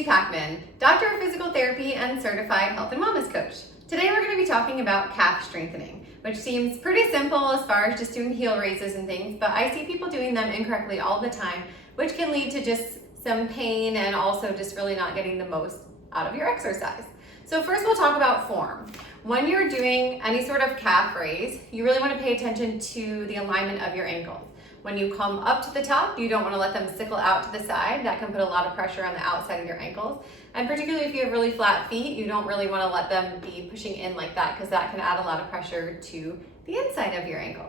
Susie Packman, Doctor of Physical Therapy and Certified Health and Wellness Coach. Today we're going to be talking about calf strengthening, which seems pretty simple as far as just doing heel raises and things, but I see people doing them incorrectly all the time, which can lead to just some pain and also just really not getting the most out of your exercise. So first we'll talk about form. When you're doing any sort of calf raise, you really want to pay attention to the alignment of your ankles. When you come up to the top, you don't want to let them sickle out to the side. That can put a lot of pressure on the outside of your ankles. And particularly if you have really flat feet, you don't really want to let them be pushing in like that because that can add a lot of pressure to the inside of your ankle.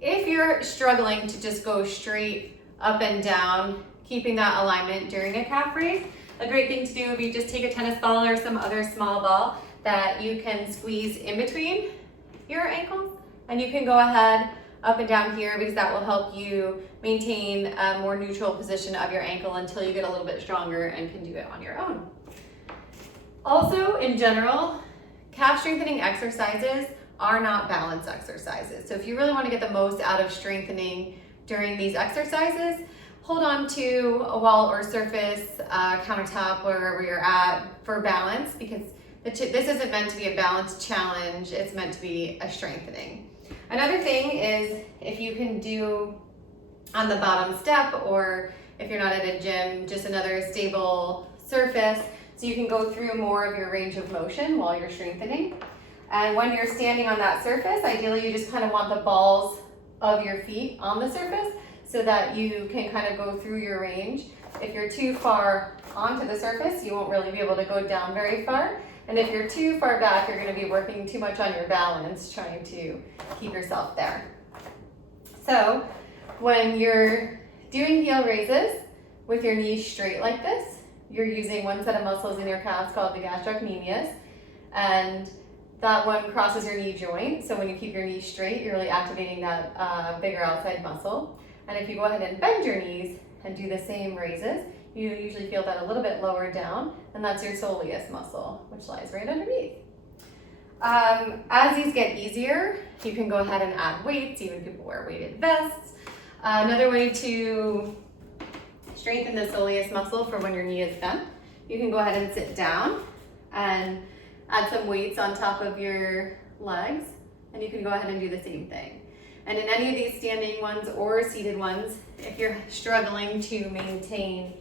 If you're struggling to just go straight up and down, keeping that alignment during a calf raise, a great thing to do would be just take a tennis ball or some other small ball that you can squeeze in between your ankles, and you can go ahead up and down here because that will help you maintain a more neutral position of your ankle until you get a little bit stronger and can do it on your own. Also, in general, calf strengthening exercises are not balance exercises. So if you really want to get the most out of strengthening during these exercises, hold on to a wall or surface, countertop, wherever you're at for balance, because this isn't meant to be a balance challenge, it's meant to be a strengthening. Another thing is if you can do on the bottom step, or if you're not at a gym, just another stable surface, so you can go through more of your range of motion while you're strengthening. And when you're standing on that surface, ideally you just kind of want the balls of your feet on the surface so that you can kind of go through your range. If you're too far onto the surface, you won't really be able to go down very far. And if you're too far back, you're going to be working too much on your balance, trying to keep yourself there. So when you're doing heel raises with your knees straight like this, you're using one set of muscles in your calves called the gastrocnemius, and that one crosses your knee joint. So when you keep your knees straight, you're really activating that bigger outside muscle. And if you go ahead and bend your knees and do the same raises, you usually feel that a little bit lower down, and that's your soleus muscle, which lies right underneath. As these get easier, you can go ahead and add weights. Even people wear weighted vests. Another way to strengthen the soleus muscle for when your knee is bent, you can go ahead and sit down and add some weights on top of your legs, and you can go ahead and do the same thing. And in any of these standing ones or seated ones, if you're struggling to maintain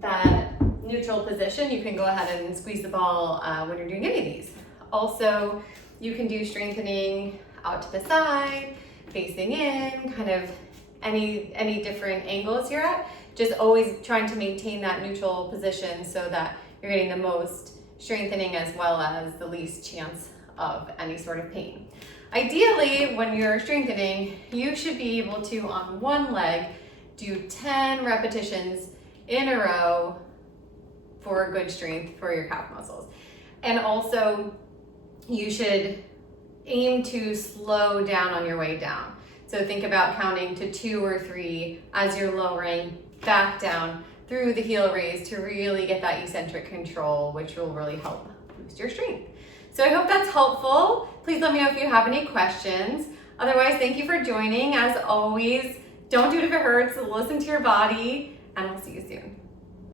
that neutral position, you can go ahead and squeeze the ball when you're doing any of these. Also, you can do strengthening out to the side, facing in, kind of any different angles you're at. Just always trying to maintain that neutral position so that you're getting the most strengthening as well as the least chance of any sort of pain. Ideally, when you're strengthening, you should be able to, on one leg, do 10 repetitions in a row for good strength for your calf muscles. And also, you should aim to slow down on your way down. So think about counting to 2 or 3 as you're lowering back down through the heel raise to really get that eccentric control, which will really help boost your strength. So I hope that's helpful. Please let me know if you have any questions. Otherwise, thank you for joining. As always, don't do it if it hurts. Listen to your body, and we'll see you soon.